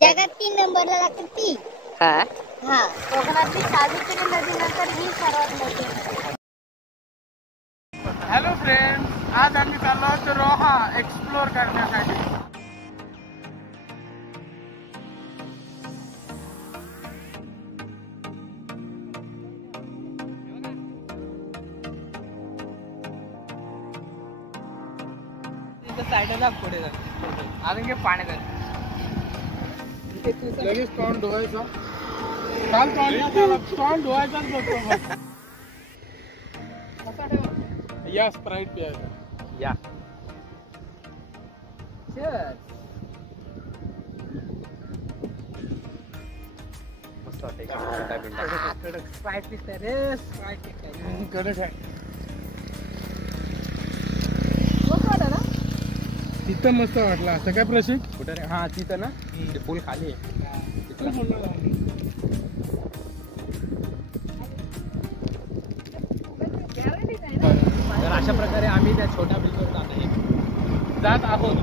जगात 3 नंबरला लागते ती. हा हा, कोकणातली सावित्री नदी नंतर ही सर्वात मोठी नदी. हॅलो फ्रेंड्स, आज आम्ही चाललो आहोत रोहा एक्सप्लोर करण्यासाठी. साईडला पुढे अजून पाण्यात लगेच तोंड धुवायचं. काल तोंड धुवायचाच बघतो. या स्प्राईट प्यायला या मस्त वाटतं. स्प्राईट पिता रे. स्प्राईट कडक आहे. तिथं मस्त वाटलं असं काय प्रशिक कुठं रे? हा तिथं ना, ते पूल खाली आहे. तर अशा प्रकारे आम्ही त्या छोट्या ब्रिजवर जात आहोत.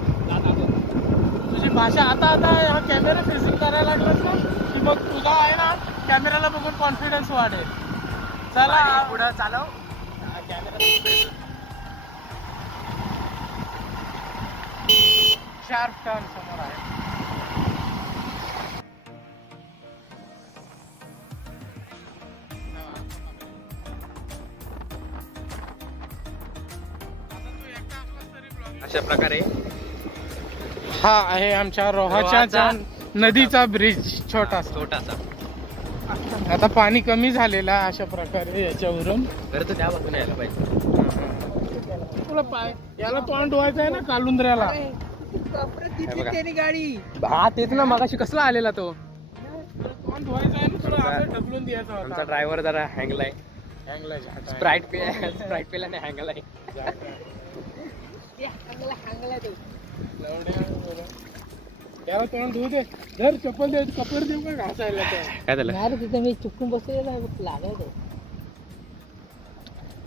तुझी भाषा आता हा कॅमेरा फेसिंग करायला लागलास ना की मग तुझा आहे ना कॅमेराला बघून कॉन्फिडन्स वाढेल. चला पुढं चालव. शार्प टर्न समोर आहे. अशा प्रकारे हा आहे आमच्या रोहाच्या नदीचा ब्रिज छोटासा. आता पाणी कमी झालेलं आहे अशा प्रकारे याच्यावरून. खरं तर त्या बाजूने यायला पाहिजे. तुला पाय याला तोंड धुवायचं आहे ना कालुंद्र्याला. गाडी हा तेच ना, मगाशी कसला आलेला तो. तोंड धुवायचं आहे ना तुला, असं ढकलून द्यायचं होता. आमचा ड्रायव्हर जरा हँगलाय. स्प्राईट पेल्याने हँगलाय. त्याला तोंड धुवू दे. जर चप्पल दे, कपड देऊ का घासायला. काय झालं? तिथे मी चुकून बसलेला लागत.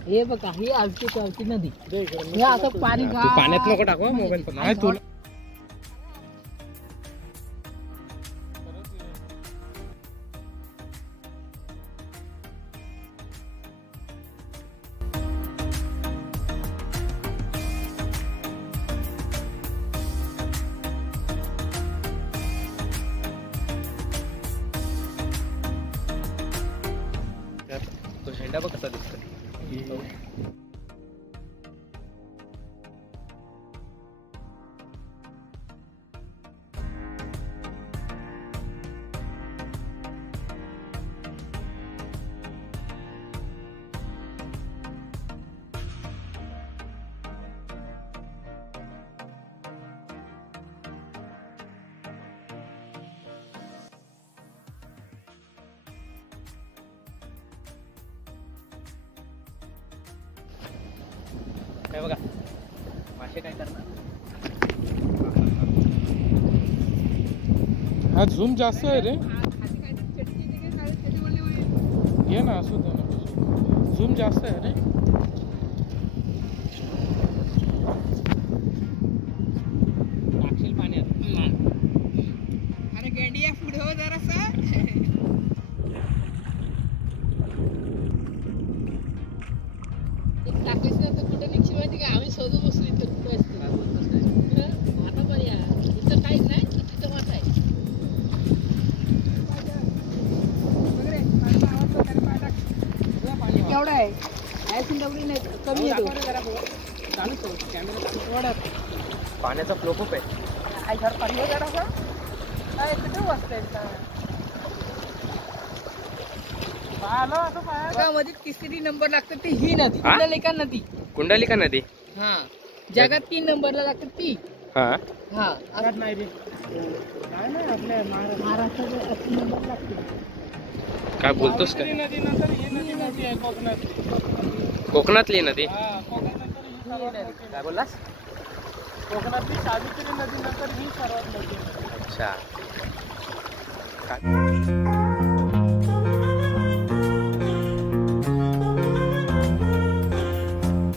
हे बघा, ही आलती नदी. हे असं पाणी पाण्यात नको टाकू मोबाईल. नाही तुला तो झेंडा बघ कसा दिसतो. काय बघा मासे काय करणार. हा झूम जास्त आहे रे. ये ना, असू दे ना. झूम जास्त आहे रे. टाकशील पाण्यात. अरे गेंडिया पुढे हो जरासा. टाकायचं नंतर कुठे निघशी माहिती का, आम्ही शोधून बसलो इथं कुठे असतो. आता पण या इथं काहीच नाही, तिथं मत आहे. केवढा आहे? एवढी नाही, कमी येतो. पाण्याचा फ्लो खूप आहे. मध्ये तिसरी नंबर लागते ती ही नदी, कुंडलिका नदी. कुंडलिका नदी हा, जगात 3 नंबरला लागते ती. हा हा, नाही रे. आपल्या महाराष्ट्रात 3 नंबर लागते. काय बोलतोस काय? नदी नंतर ही नदी मोठी आहे कोकणात. कोकणातली नदी. काय बोललास? कोकणातली सावित्री नदी नंतर ही सर्वात मोठी. अच्छा.